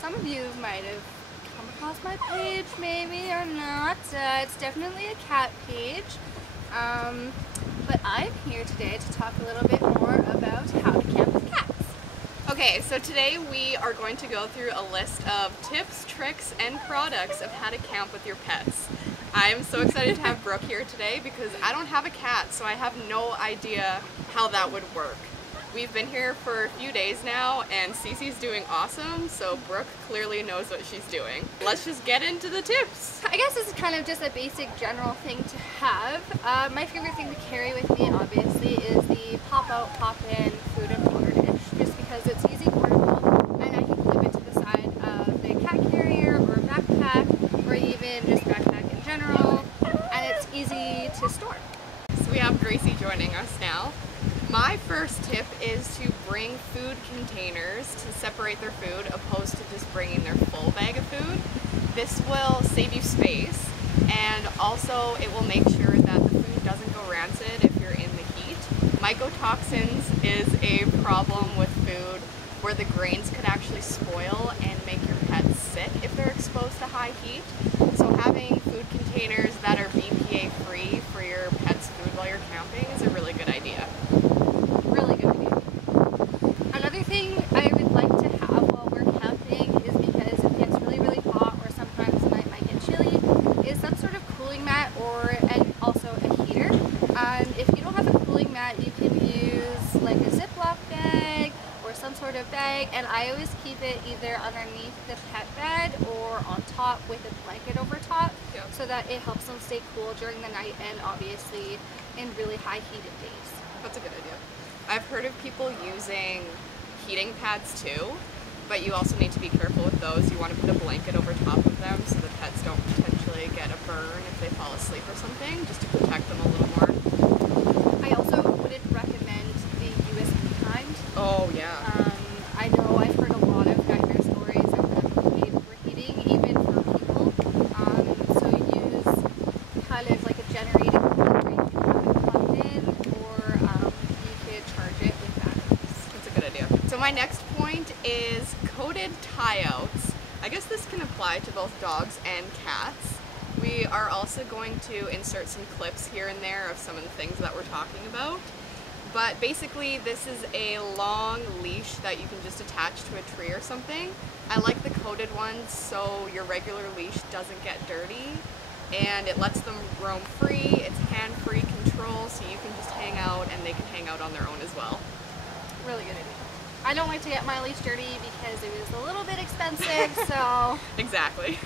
Some of you might have come across my page, maybe or not. It's definitely a cat page. But I'm here today to talk a little bit more about how to camp with cats. Okay, so today we are going to go through a list of tips, tricks, and products of how to camp with your pets. I'm so excited to have Brooke here today because I don't have a cat, so I have no idea how that would work. We've been here for a few days now and Cece's doing awesome, so Brooke clearly knows what she's doing. Let's just get into the tips. I guess this is kind of just a basic general thing to have. My favorite thing to carry with me obviously is the pop-out, pop-in food and water dish, just because it's easy, portable, and I can clip it to the side of the cat carrier or backpack, or even just backpack in general, and it's easy to store. So we have Gracie joining us now. My first tip is to bring food containers to separate their food opposed to just bringing their full bag of food. This will save you space, and also it will make sure that the food doesn't go rancid if you're in the heat. Mycotoxins is a problem with food where the grains could actually spoil and make your pets sick if they're exposed to high heat. So having food containers that are BPA free for your pet's food while you're camping is a really good idea. Really good idea. Another thing I would like to have while we're camping is, because it gets really hot or sometimes the night might get chilly, is some sort of cooling mat and also a heater. If you don't have a cooling mat, you can use like a Ziploc bag or some sort of bag, and I always keep it either underneath the pet bed or on top with a blanket over top, so that it helps them stay cool during the night and obviously in really high heated days. That's a good idea. I've heard of people using heating pads too, but you also need to be careful with those. You want to put a blanket over top of them so the pets don't potentially get a burn if they fall asleep or something, just to protect them a little more. I also wouldn't recommend the USB kind. Oh yeah. I know I've heard a lot of nightmare stories of them overheating, even for people. So use kind of like a generated battery you can have it plugged in, or you could charge it with batteries. That's a good idea. So my next point is coated tie-outs. I guess this can apply to both dogs and cats. We are also going to insert some clips here and there of some of the things that we're talking about. But basically this is a long leash that you can just attach to a tree or something. I like the coated ones so your regular leash doesn't get dirty, and it lets them roam free. It's hand-free control, so you can just hang out and they can hang out on their own as well. Really good idea. I don't like to get my leash dirty because it was a little bit expensive, so... Exactly.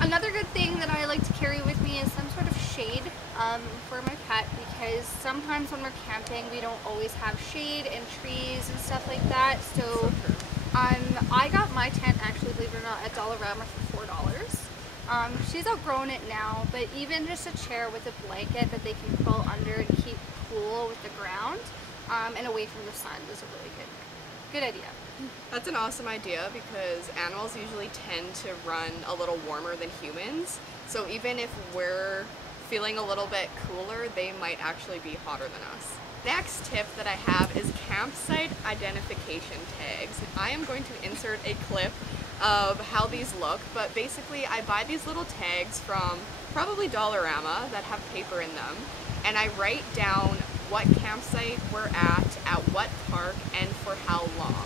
Another good thing that I like to carry with me is some sort of shade for my pet, because sometimes when we're camping we don't always have shade and trees and stuff like that. So I got my tent, actually, believe it or not, at Dollarama for $4. She's outgrown it now, but even just a chair with a blanket that they can crawl under and keep cool with the ground and away from the sun is a really good idea. That's an awesome idea because animals usually tend to run a little warmer than humans. So even if we're feeling a little bit cooler, they might actually be hotter than us. Next tip that I have is campsite identification tags. I am going to insert a clip of how these look, but basically I buy these little tags from probably Dollarama that have paper in them, and I write down what campsite we're at what park, and for how long.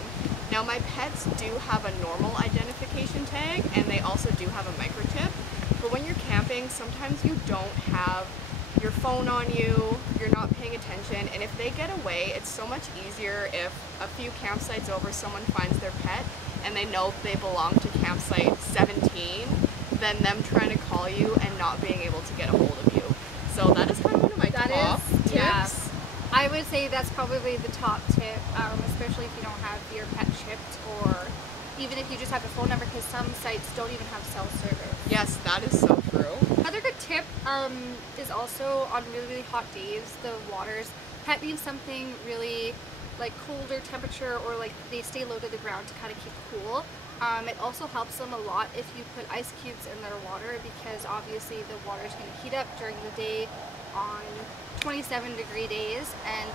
Now my pets do have a normal identification tag, and they also do have a microchip, but when you're camping, sometimes you don't have your phone on you, you're not paying attention, and if they get away, it's so much easier if a few campsites over someone finds their pet and they know they belong to campsite 17 than them trying to call you and not being able to get a hold of you. So that is kind of one of my top tips. Yeah. I would say that's probably the top tip, especially if you don't have your pet chipped, or even if you just have a phone number, because some sites don't even have cell service. Yes, that is so true. Another good tip is also on really hot days, the waters. Pet needs something really like colder temperature, or like they stay low to the ground to kind of keep cool. It also helps them a lot if you put ice cubes in their water, because obviously the water is going to heat up during the day on 27-degree days, and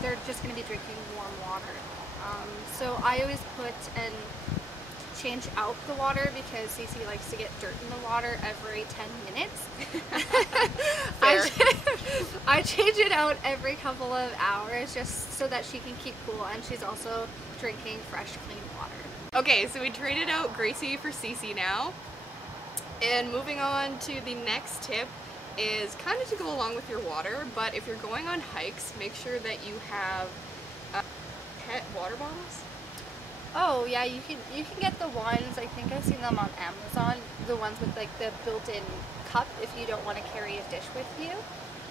they're just going to be drinking warm water. So I always put an change out the water because Cece likes to get dirt in the water every 10 minutes. I change it out every couple of hours just so that she can keep cool, and she's also drinking fresh, clean water. Okay, so we traded out Gracie for Cece now. And moving on to the next tip is kind of to go along with your water, but if you're going on hikes, make sure that you have pet water bottles. Oh yeah, you can get the ones, I think I've seen them on Amazon, the ones with like the built-in cup if you don't want to carry a dish with you.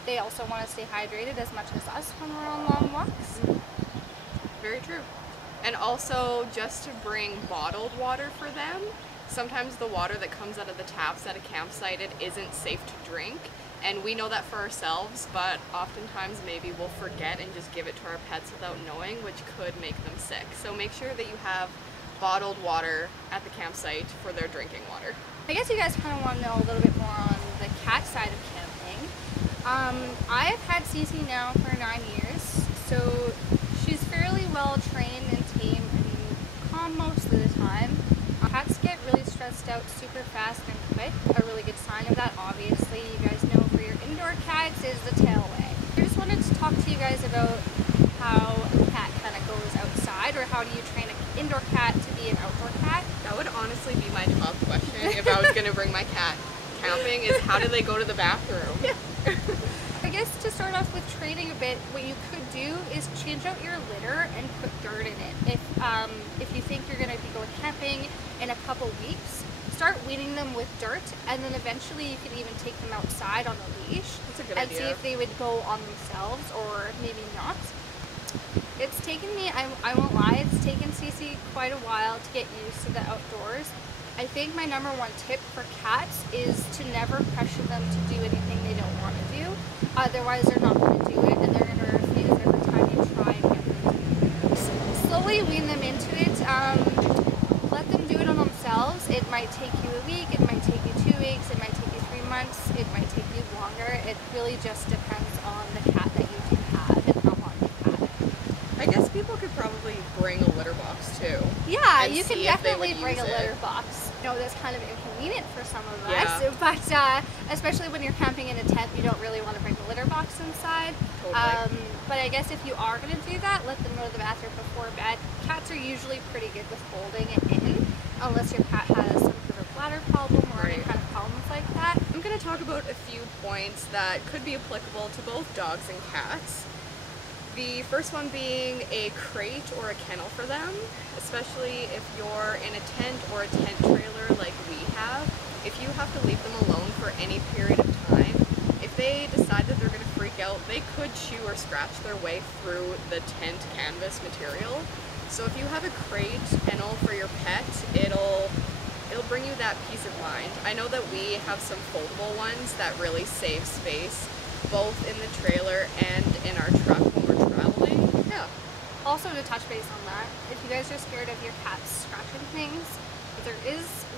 They also want to stay hydrated as much as us when we're on long walks. Very true. And also just to bring bottled water for them. Sometimes the water that comes out of the taps at a campsite, it isn't safe to drink. And we know that for ourselves, but oftentimes maybe we'll forget and just give it to our pets without knowing, which could make them sick. So make sure that you have bottled water at the campsite for their drinking water. I guess you guys kind of want to know a little bit more on the cat side of camping. I've had Cece now for 9 years, so she's fairly well trained and tame and calm most of the time. Cats get really stressed out super fast and quick. A really good sign of that, obviously, you guys know for your indoor cats, is the tail wag. I just wanted to talk to you guys about how a cat kind of goes outside, or how do you train an indoor cat to be an outdoor cat? That would honestly be my top question if I was going to bring my cat camping, is how do they go to the bathroom? Yeah. I guess to start off with training a bit, what you could do is change out your litter and put dirt in it. If you think you're going to be going camping in a couple weeks, start weeding them with dirt, and then eventually you can even take them outside on a leash. That's a good and idea. see if they would go on themselves or maybe not. It's taken me, I won't lie, it's taken Cece quite a while to get used to the outdoors. I think my number one tip for cats is to never pressure them to do anything they don't want to do. Otherwise, they're not going to do it, and they're going to refuse every time you try and get them to do it. Slowly wean them into it. Let them do it on themselves. It might take you a week, it might take you 2 weeks, it might take you 3 months, it might take you longer. It really just depends on the cat that you do have and how long you've had it. I guess people could probably bring a litter box too. Yeah, and you can see if they definitely would bring a use litter it. box. You know, that's kind of inconvenient for some of Yeah. us, but especially when you're camping in a tent, you don't really want to bring a litter box inside. Totally. But I guess if you are going to do that, let them go to the bathroom before bed. Cats are usually pretty good with holding it in, unless your cat has some sort of bladder problem or any Right. kind of problems like that. I'm going to talk about a few points that could be applicable to both dogs and cats. The first one being a crate or a kennel for them, especially if you're in a tent or a tent trailer like we have. If you have to leave them alone for any period of time, if they decide that they're going to freak out, they could chew or scratch their way through the tent canvas material. So if you have a crate kennel for your pet, it'll bring you that peace of mind. I know that we have some foldable ones that really save space, both in the trailer and in our truck when we're traveling. Yeah. Also, to touch base on that, if you guys are scared of your cats scratching things,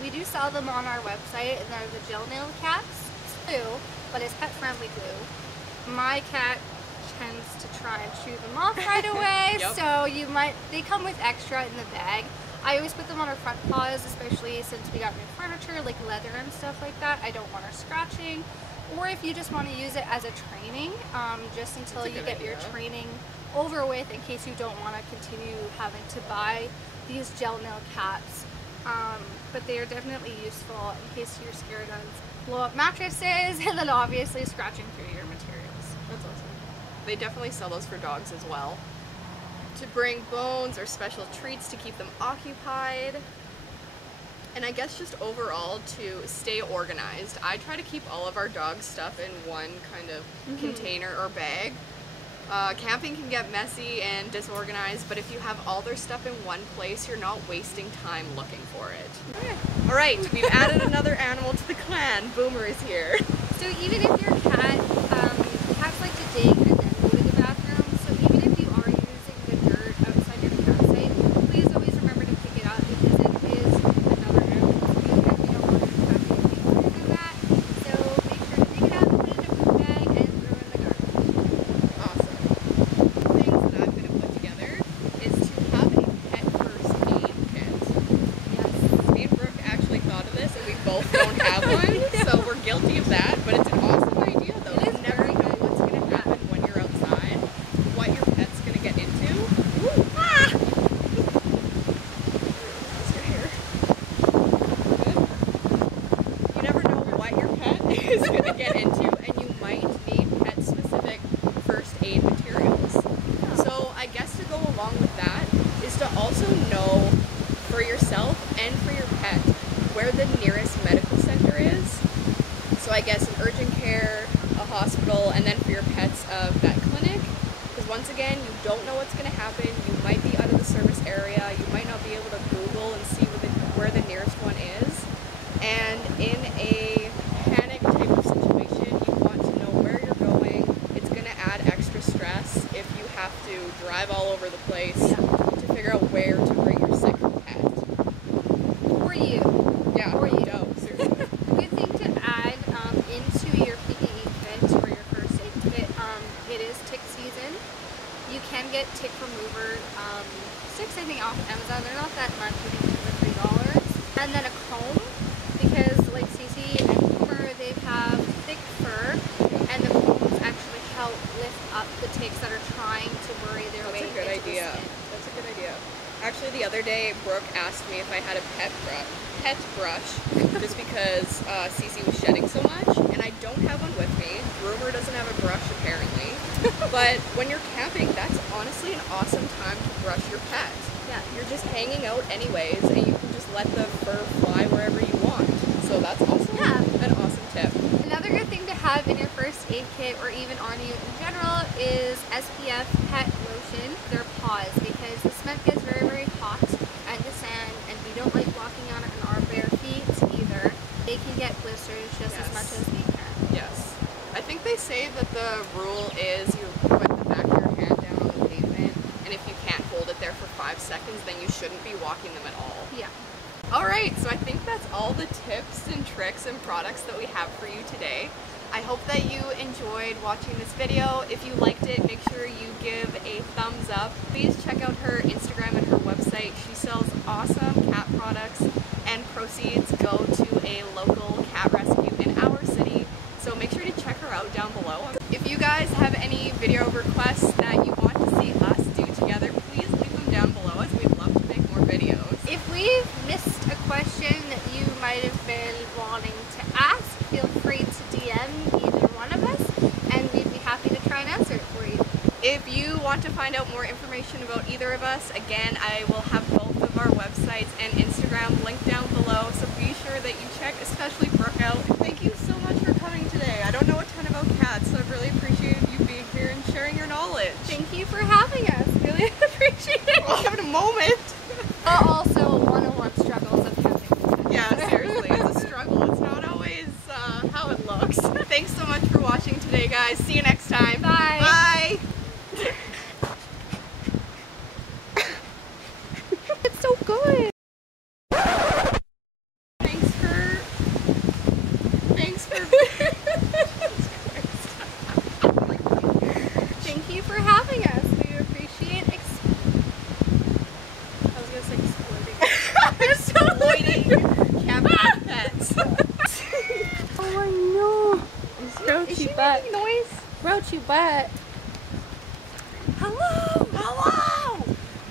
we do sell them on our website, and they're the gel nail caps. It's glue, but it's pet friendly glue. My cat tends to try and chew them off right away, Yep. so they come with extra in the bag. I always put them on our front paws, especially since we got new furniture, like leather and stuff like that. I don't want her scratching. Or if you just want to use it as a training, just until That's a you good get your idea. training over with, in case you don't want to continue having to buy these gel nail caps. But they are definitely useful in case you're scared of blow up mattresses and then obviously scratching through your materials. That's awesome. They definitely sell those for dogs as well. To bring bones or special treats to keep them occupied. And I guess just overall to stay organized. I try to keep all of our dog stuff in one kind of container or bag. Camping can get messy and disorganized, but if you have all their stuff in one place, you're not wasting time looking for it. Okay. All right, we've added another animal to the clan. Boomer is here. So even if your cat, cats like to dig and then go to the bathroom, so even if you are using the dirt outside your campsite, please always remember to pick it up because it is another animal for you and you don't want to have anything further than that. So make sure to pick it up, put it in a food bag, and throw it in the garbage. Awesome. Things that I'm going to put together is to have a pet first aid kit. Yes. is going to get into, and you might need pet-specific first aid materials. So I guess to go along with that is to also know for yourself and for your pet where the nearest medical center is. So I guess an urgent care, a hospital, and then for your pets, a vet clinic. Because once again, you don't know what's going to happen. You might be out of the service area. You might not be able to Google and see where the nearest one is. And in a panic type of situation, you want to know where you're going. It's going to add extra stress if you have to drive all over the place to figure out where to bring your sick pet. Or you. Yeah, or you. No, seriously. Good thing to add into your PPE kit or your first aid kit, it is tick season. You can get tick remover sticks, I think, off Amazon. They're not that much, I think $2 or $3. And then a comb, because like Cece and Boomer, they have thick fur, and the combs actually help lift up the ticks that are trying to worry their way into the skin. That's a good idea. Actually, the other day, Brooke asked me if I had a pet brush, just because Cece was shedding so much, and I don't have one with me. Groomer doesn't have a brush, apparently. But when you're camping, that's honestly an awesome time to brush your pet. Yeah. You're just hanging out anyways, and you can just let the fur fly wherever you want. So that's also an awesome tip. Another good thing to have in your first aid kit, or even on you in general, is SPF pet lotion, their paws, because the cement gets very, very hot and the sand, and we don't like walking on it in our bare feet either. They can get blisters just as much as we can. Yes. I think they say that the rule is you put the back of your hand down on the pavement, and if you can't hold it there for 5 seconds, then you shouldn't be walking them at all. Yeah. Alright, so I think that's all the tips and tricks and products that we have for you today. I hope that you enjoyed watching this video. If you liked it, make sure you give a thumbs up. Please check out her Instagram and her website. She sells awesome cat products, and proceeds go to a local cat rescue in our city. So make sure to check her out down below. If you guys have any video requests that you want to see us do together, please leave them down below, as we'd love to make more videos. If we've missed a question that you might have been wanting to ask, feel free to DM either one of us, and we'd be happy to try and answer it for you. If you want to find out more information about either of us, again, I will have both of our websites and Instagram linked down below, so be sure that you check, especially Brooke, out. Thank you so much for coming today. I don't know a ton about cats, so I've really appreciated you being here and sharing your knowledge. Thank you for having us. Really appreciate it. Well, having a moment. Also, one-on-one struggles of camping. Yeah, seriously, it's a struggle. It's not always how it looks. Thanks so much for watching today, guys. See you next time. Bye. Bye. It's so good. Thanks for Thank you for having us. We appreciate I was gonna say exploiting camping pets. Oh, I know. Is she making noise? Grouchy butt. Hello! Hello!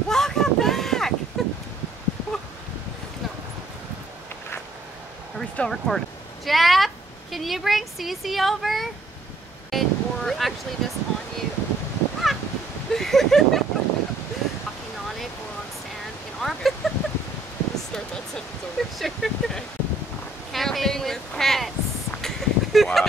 Welcome back! No. Are we still recording? Jeff, can you bring Cece over? Or actually just on you. Walking on it or on stand in our Just start that sentence over. Sure. Okay. Camping with pets. Wow.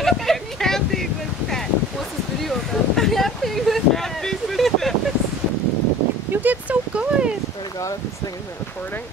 Camping with pets. What's this video about? Camping with Camping with pets. You did so good. Swear to God, if this thing isn't recording.